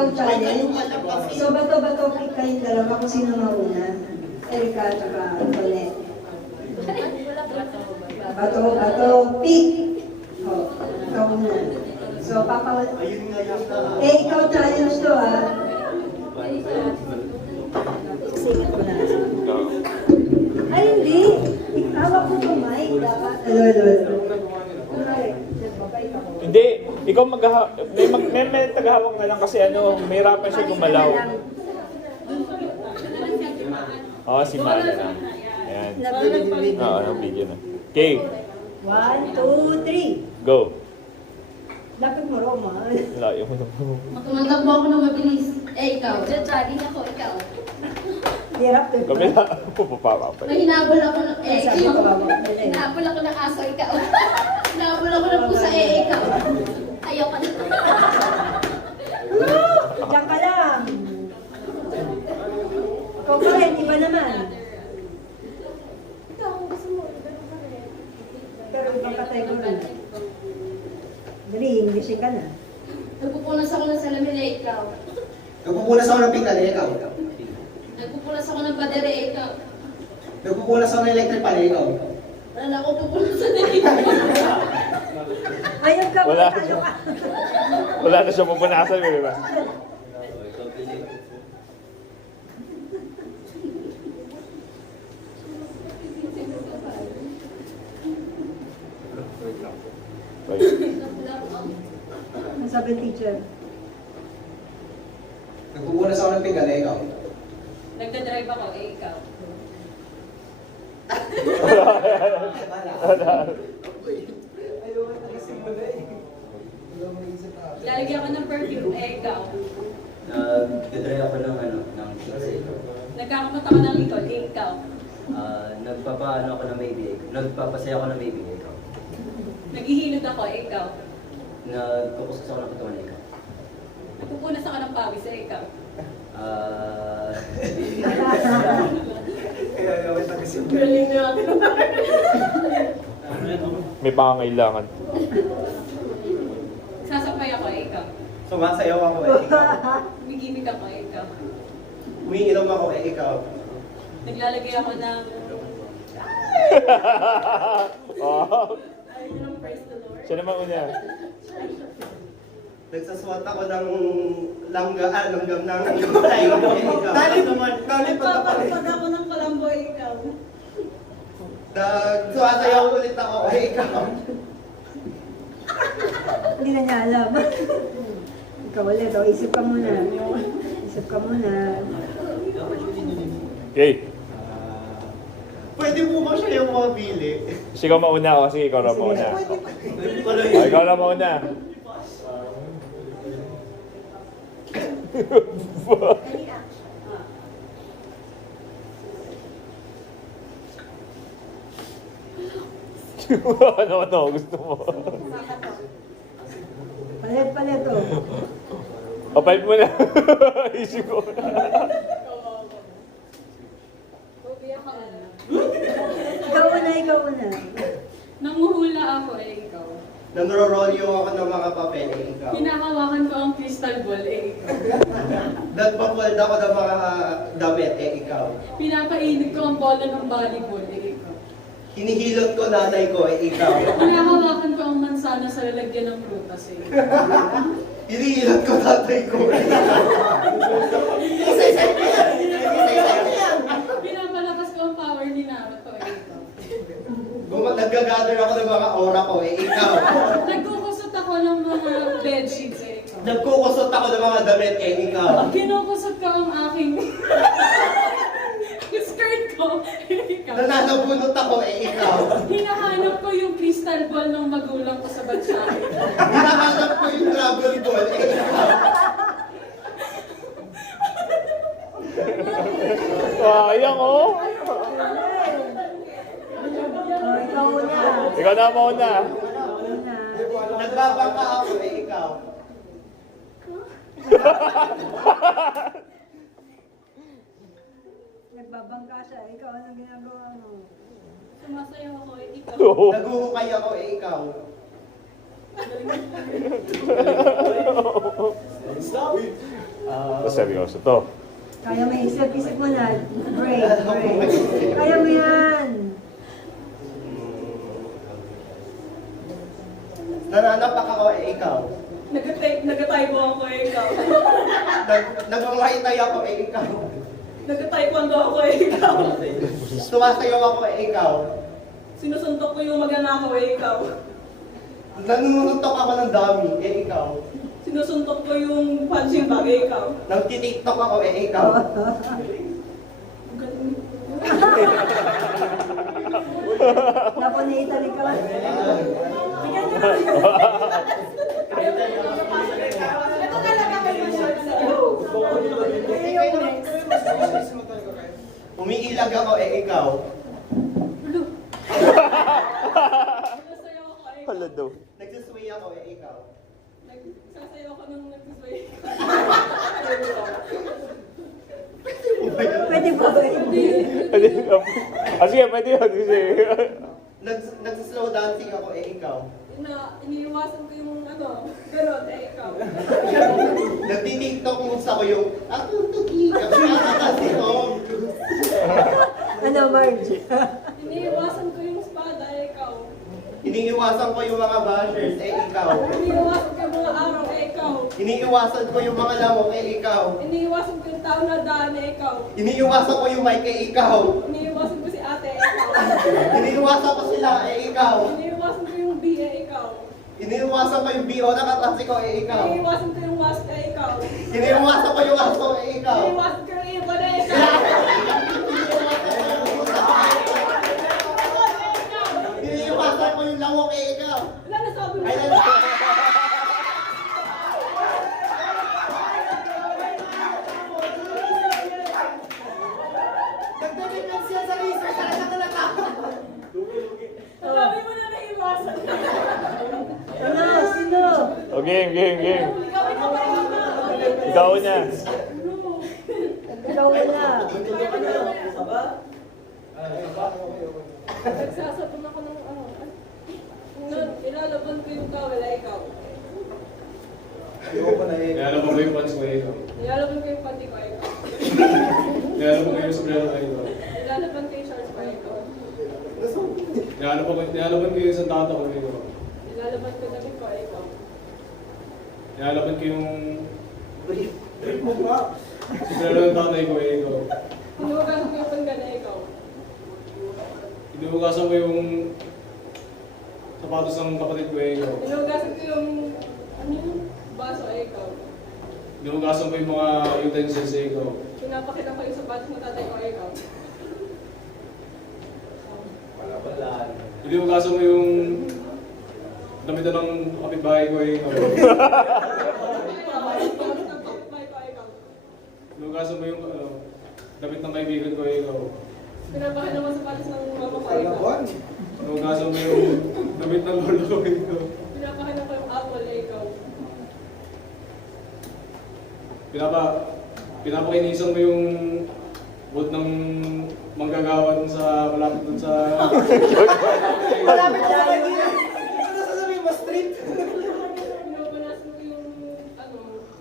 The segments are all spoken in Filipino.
ikaw challenge. So, bato-bato pick kayong dalawa kung sino mauna. Erica at saka Colette. Bato, pick. Oh, ikaw muna. So, ikaw challenge to, ha? Sikat ko na. Ay, hindi. Hawak ko yung mic. Dapat. Hello. Hindi, ikaw may tagahawak na lang kasi mahirapan siya gumalaw. Oo, si Mala lang. Ayan. Oo, ng video na. Okay. 1, 2, 3. Go. Dapat mo, Roma. Layo mo naman. Tumatakbo ako ng mabilis. Ikaw. Jogging ako, ikaw. Hirap to. Kabila. Pupapapa pa. May hinabol ako ng Sabi ko, ikaw. bawa. Hinabol ako ng aso, ikaw. Hinabol ako ng pusa, ikaw. Ayaw ka na. Diyan ka lang. Ikaw pa rin, iba naman. Ikaw, kung gusto mo. Pero ibang category. Dali, Englishin ka na. Nagpupunas ako ng salamin, ikaw. Nagpupunas ako ng pinggan, ikaw. Nagpupunas ako ng badere, ikaw. Nagpupunas ako ng electric pan, ikaw. Wala na ako pupunas sa dali. Ayaw ka, Wala. ano ka? Wala na siya pupunasan, di ba? Ang sabi ng teacher. Nagpupunas ako ng pinggan, ikaw. Nagdadrive ako, ikaw. Lalagyan ko ng perfume, ikaw. Nag-dry ako ng kasi. Nagkakamot ako ng likod, ikaw. Nagpapaano ako ng baby. Nagpapasaya ako ng baby. Ikaw. Naghihilod ako, ikaw. Nagkukusas ako ng katawan. Ikaw. Nagpupunas ako ng pawis, ikaw. Galing na ako. May pangangailangan. Sasapay ako, ikaw. Sumasayaw ako, ikaw. Umigimik ako, ikaw. Umiinom ako, ikaw. Naglalagay ako ng... Oh. Ayaw ng praise the Lord. Siya naman una. Nagsaswat ako ng langgam ng tayo, ikaw. Dalit Nagpapagpag ako ng kalamboy, ikaw. Nagsumasayaw ulit ako, ikaw. Hindi na niya alam. Ikaw ulit, o, isip ka muna. Isip ka muna. Okay. Pwede mo ba siya yung mabili? Sigaw mauna ako kasi ikaw na mauna. Oh, ikaw na mauna. Ano gusto mo? Palit, o. Papalit mo na. Isip ko. Ikaw una. Nanguhula ako, ikaw. Nanrorolyo ako ng mga papel, ikaw. Hinahawakan ko ang crystal ball, ikaw. Nagpapuld ako ng mga damit, ikaw. Pinapainit ko ang bola ng volleyball, ikaw. Hinihilot ko nanay ko, ikaw. Hinahawakan ko ang mansana sa lalagyan ng prutas, ikaw. Hinihilot ko tatay ko. Pinapalakas ko ang power ni Naruto, ikaw. Nag-gather ako ng mga aura ko, ikaw. Nagkukusot ako ng mga bedsheets, ikaw. Nagkukusot ako ng mga damit, ikaw. Kinukusot ko ang aking skirt ko, ikaw. Nananabunot ako, ikaw. Hinahanap ko yung crystal ball ng magulang ko sa batya. Hinahanap ko yung travel ball, ikaw. Sayang oh. Ikaw una. Ikaw na mauna. Nagbabangka ako, ikaw. Nagbabangka siya. Ikaw, anong ginagawa mo? Sumasayaw ako, ikaw. Naguhukay ako, ikaw. Tapos seryoso to. Kaya mo isip mo na. Break. Kaya mo yan. Nananapak ako ikaw. Nag-typo ako ikaw. Nagmamaitay ako ikaw. Nag-taekwondo ako ikaw. Sumasayaw ako ikaw. Sinusuntok ko yung magnanakaw ikaw. Nanununtok ako ng dami ikaw. Sinusuntok ko yung punching bag ikaw. Nagtitiktok ako ikaw. Napunitan ka. Ito na lang ako yung short sa'yo. Umiilag ako ikaw. Sasayaw ako ikaw. Hala daw. Nagsusway ako ikaw. Sasayaw ako nung nagsisway. Pwede ba ba? Sige, pwede yun. Kasi... Nagsuslow dancing ako ikaw. Iniiwasan ko yung ano, gano'n, ikaw. Nagtitiktok moves ako yung ako tuki. Kasi ko. Ano, Marge? Iniiwasan ko yung espada, ikaw. Iniiwasan ko yung mga bashers ikaw. Iniiwasan ko yung mga araw, ikaw. Iniiwasan ko yung mga lamok ikaw. Iniiwasan ko yung tao na daan, ikaw. Iniiwasan ko yung mic ikaw. Iniiwasan ko si ate, ikaw. Iniiwasan ko sila ikaw. Iniiwasan ko yung BA, ikaw. Iniiwasan ko yung BO na kaklase ko ikaw. Iniiwasan ko yung WASP, ikaw. Iniiwasan ko yung aso ikaw. Iniiwasan ko yung iba na, ikaw. Iniiwasan ko yung lamok ikaw. Wala na sabi mo. Ay, lalo. Nagdadepend siya sa research. Sabi mo na naiiwasan. Ano? Sino? O, game. Ikaw, Ikaw niya. Ikaw na. Nagsasabon ako ng ano. Ilalaban ko yung kawala, ikaw. Nalala mo ba yung pants ko ikaw? Ilalaban ko yung panty ko, ikaw. Nalala mo ba yung sombrero ko ikaw? Ilalaban ko yung shorts ko, ikaw. Nalalaban ko yung sandata ko ikaw. Ilalaban ko damit ko, ikaw. Nalalaban ko yung Brief mo ba? sombrero ng tatay ko ikaw. Hinuwagan ko yung panggana, ikaw. Inuugasan ko yung sapatos ng kapatid ko ikaw. Hinuwagan ko yung ano yung baso, ikaw. Inuugasan ko yung mga utensils ikaw. Pinapakita ko yung sapatos ng tatay ko, ikaw. Inuugasan ko yung damitan ng kapitbahay ko ikaw. Inuugasan mo yung damit ng kaibigan ko ikaw. Pinapakita naman sapatos ng mama ko, ikaw. Inuugasan mo yung damit ng lolo ko ikaw. Pinapakita ko yung apple, ikaw. Pinapakinisan mo yung wood ng manggagawa dun sa malapit dun sa... Malapit na sa gina. Ito na sasabihin mo, street. Pinupunas mo yung ano,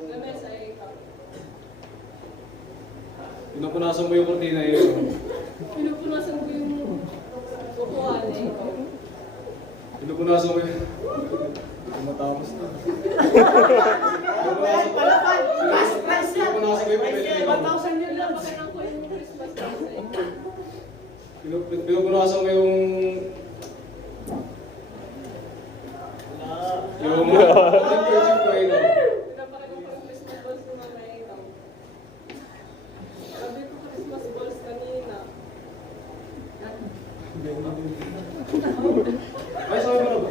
lamesa, ikaw. Pinupunasan mo yung kortina ikaw. Pinupunasan ko yung upuan, ikaw. Pinupunasan mo yung... Matapos na. Palapan. Cash price yan. Pinupunasan mo yung papel ikaw. 1,000 yun lang, baka ko yung Christmas lights, ikaw. Pinupunasan mo yung... Yung... Yung person ko ikaw. Pinapakita ko yung Christmas balls ng mama, ikaw. Sabi ko Christmas balls kanina. Ay, sabi mo na ba?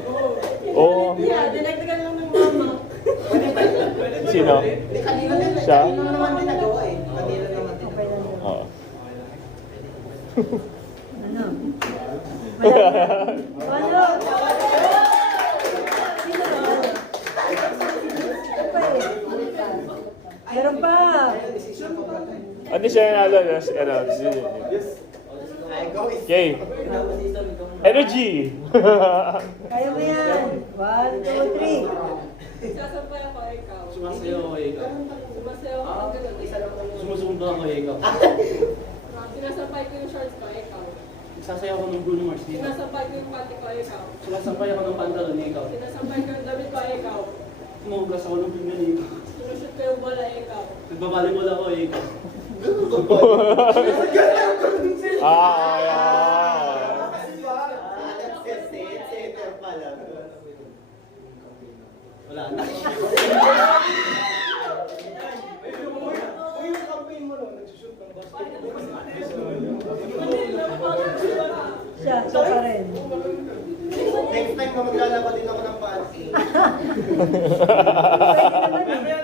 Oo. Yeah, dinagdagan lang ng mama. Sino? Kanina din. Siya? Kanina naman din nagawa eh. Kanina naman din Okay lang nagawa. yun. Oo. Ano? Ano? Sino? Meron pa. Ano siya yung nalo? I go is... Okay. Energy! Kaya mo yan. 1, 2, 3. Sasampay ako, ikaw. Sumasayaw ako, ikaw. Sumasayaw ako, ganun. Sumusumba ako, ikaw. Sinasampay ko yung shorts ko, ikaw. Nagsasayaw ako ng Bruno Mars dito. Sinasampay ko yung panty ko, ikaw. Sumasampay ako ng pantalon, ikaw. Sinasampay ko yung damit ko, ikaw. Tumugas ako ng pinggan, ikaw. Sinushoot ko yung bola, ikaw. Nagbabalibol ako, ikaw. Ah, Setter pala. Wala na. Yung campaign mo lang, nagsushoot ng basketball. Siya pa rin. Next time na maglalaba din ako ng panty. Pwede naman eh.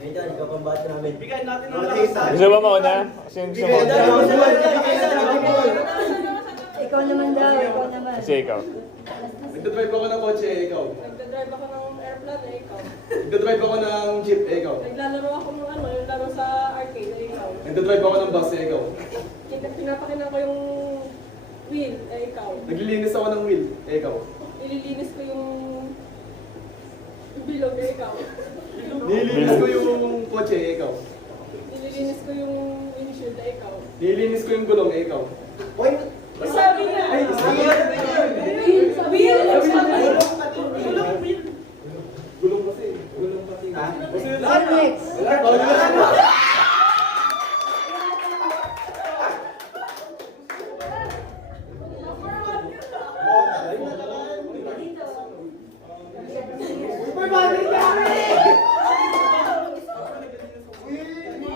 Eh, dyan, ikaw pang bata namin. Bigyan natin ng gusto ba mauna? Sino gusto mo? Ikaw naman daw, ikaw naman. Kasi ikaw. Nagdadrive ako ng kotse, ikaw. Nagdadrive ako ng airplane, ikaw. Nagdadrive ako ng jeep, ikaw. Naglalaro ako ng ano, yung laro sa arcade, ikaw. Nagdadrive ako ng bus, ikaw. Pinapakinan ko yung wheel, ikaw. Naglilinis ako ng wheel, ikaw. Nililinis ko yung bilog, ikaw. Nililinis ko yung kotse, ikaw. Nililinis ko yung windshield, ikaw. Nililinis ko yung gulong, ikaw. Uy, Sabi niya! ay, sige.